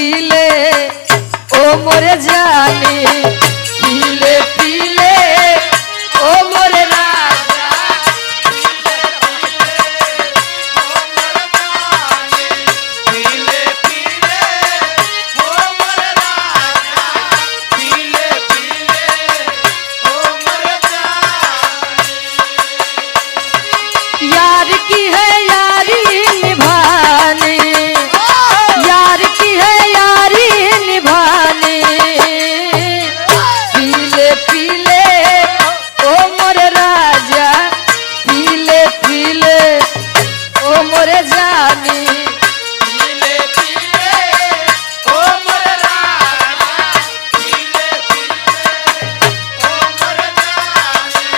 पीले ओ मोरे जानी पीले पीले ओ मोरे राजा पीले पीले ओ मोर राजा पीले पीले ओ मोर जानी यार की है यारी निभानी यार की है यारी निभानी पीले पीले ओ मोरे राजा पीले पीले ओ मोरे जानी पीले पीले ओ मोर राजा पीले पीले ओ मोर जानी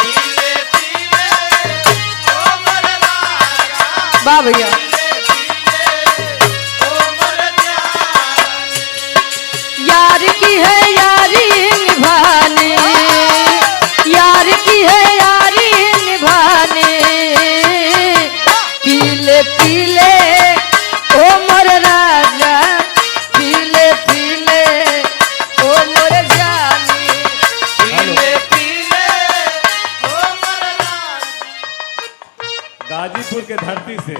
पीले पीले ओ मोर राजा वाह भैया यार की है यारी निभानी यार की है यारी निभानी पीले पीले ओ मोर राजा पीले पीले ओ मोर जानी पीले पीले ओ मोर राजा गाजीपुर के धरती से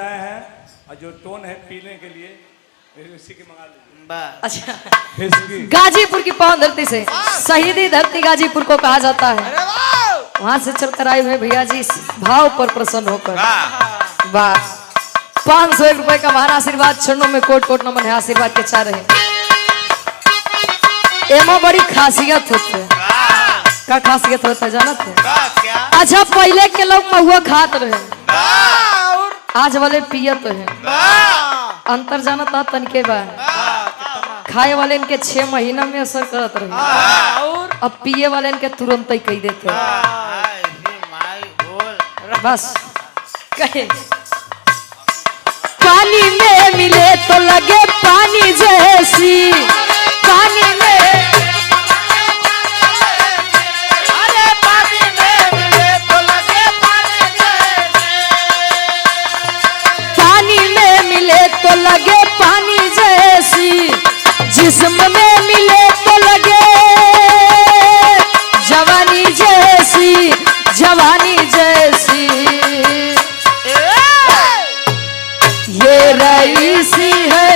आए हैं और जो टोन है पीने के लिए इसी की मंगा लीजिए। अच्छा इसकी गाजीपुर की पावन धरती से शहीदी धरती गाजीपुर को कहा जाता है वहां से चलकर आए हुए भैया जी इस भाव पर प्रसन्न होकर वाह 501 रुपए का महान आशीर्वाद चरणों में कोट कोट नमन है आशीर्वाद के चाह रहे एमा बड़ी खासियत होती है का खासियत होता है जानत है क्या अच्छा पहले के लोग महुआ खात रहे आज वाले पियत है अंतर जानता तनके बा खाए वाले इनके 6 महीना में असर करत रहे अब पिए वाले इनके तुरंत ही कही देते बस कहे पानी में मिले तो लगे पानी जैसी पानी में अरे पानी में मिले तो लगे पानी पानी में मिले तो लगे पानी जैसी जिस्म में मिले तो लगे जवानी जैसी जवानी जैसी ये रईसी है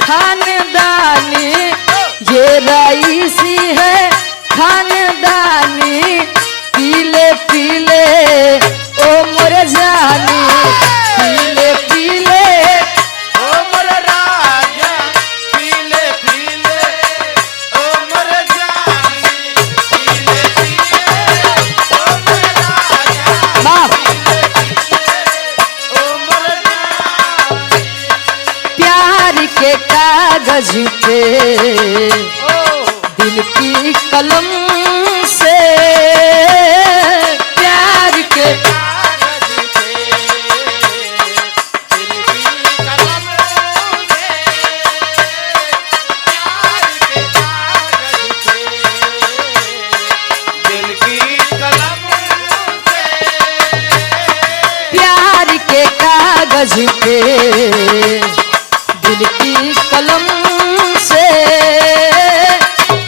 खानदानी ये रईसी है खानदानी पीले पीले ओ मोरे जानी पीले पीले ओ मोर राजा पीले पीले ओ मोर जानी पीले पीले ओ मोर राजा वाह ओ मोर जानी प्यार के कागज पे दिल की कलम से प्यार के कागज पे दिल की कलम से प्यार के कागज पे दिल की कलम से प्यार के कागज पे दिल की कलम से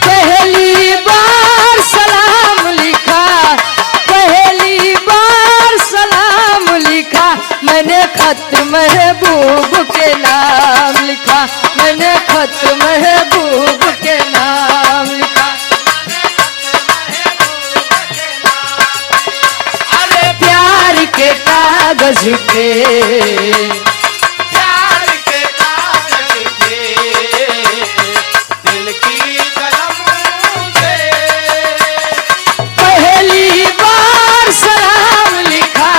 पहली बार सलाम लिखा पहली बार सलाम लिखा मैंने खत महबूब के नाम लिखा मैंने खत महबूब के नाम लिखा अरे प्यार के कागज पे प्यार के कागज पे दिल की कलम से पहली बार सलाम लिखा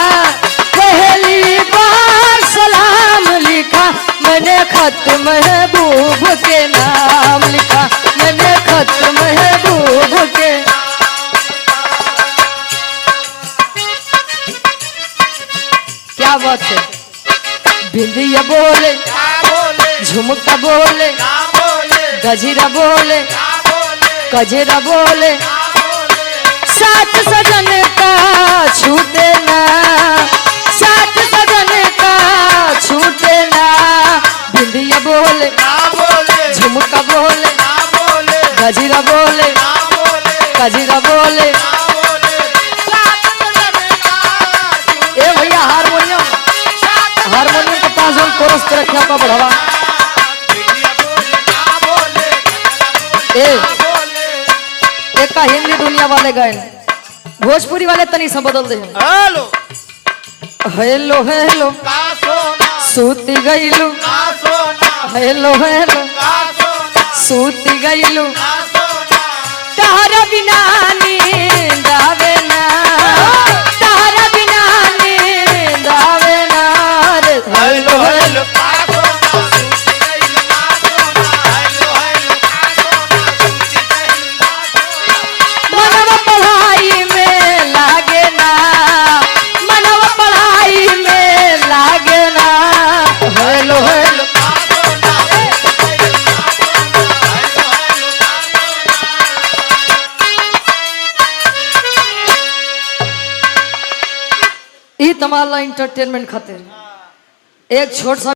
पहली बार सलाम लिखा मैंने खत महबूब के नाम लिखा मैंने खत महबूब के क्या बात है बिंदिया बोले क्या बोले झुमका बोले क्या बोले गजरा बोले क्या बोले कजरा बोले क्या बोले साथ सजन का छूटे ना साथ सजन का छूटे ना एक का हिंदी दुनिया वाले गए, भोजपुरी वाले तनी से बदल दे। हेलो हेलो हेलो का सोना सूती गईलू, का सोना हेलो हेलो का सोना सूती गईलू, का सोना तहरा बिना नींद आवे ना, तहरा बिना नींद आवे ना रे। हेलो हेलो का सोना सूती गइल का सोना हेलो हेलो का सोना सूती गइल का सोना मनवा पढ़ाई में लागे ना, मनवा पढ़ाई में लागे ना। हेलो हेलो का सोना सूती गइल का सोना हेलो हेलो का सोना। ई तमाला एंटरटेनमेंट खातिर एक छोट सा